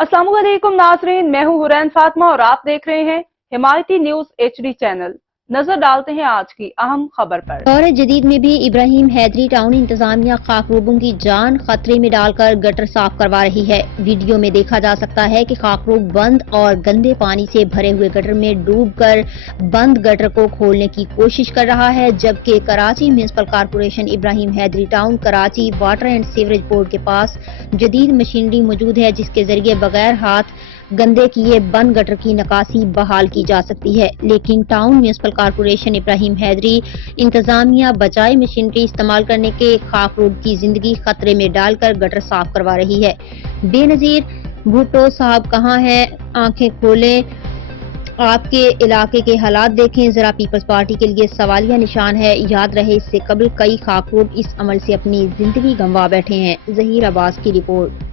अस्सलाम वालेकुम नाज़रीन, मैं हूं हुरैन फातिमा और आप देख रहे हैं हिमायती न्यूज HD चैनल। नजर डालते हैं आज की अहम खबर पर। दौरे जदीद में भी इब्राहिम हैदरी टाउन इंतजामिया खाकरोबों की जान खतरे में डालकर गटर साफ करवा रही है। वीडियो में देखा जा सकता है कि खाकरोब बंद और गंदे पानी से भरे हुए गटर में डूबकर बंद गटर को खोलने की कोशिश कर रहा है, जबकि Karachi municipal corporation Ibrahim Hyderi town Karachi water and sewerage board के पास जदीद मशीनरी मौजूद है, जिसके जरिए बगैर हाथ गंदे किए बंद गटर की निकासी बहाल की जा सकती है। लेकिन town municipal corporation Ibrahim Hyderi इंतजामिया बजाय मशीनरी इस्तेमाल करने के खाकरोब की जिंदगी खतरे में डालकर गटर साफ करवा रही है। बेनजीर भुट्टो साहब कहाँ हैं? आंखें खोलें, आपके इलाके के हालात देखें जरा। पीपल्स पार्टी के लिए सवालिया निशान है। याद रहे, इससे कबल कई खाकरोब इस अमल से अपनी जिंदगी गंवा बैठे हैं। जहीर अब्बास की रिपोर्ट।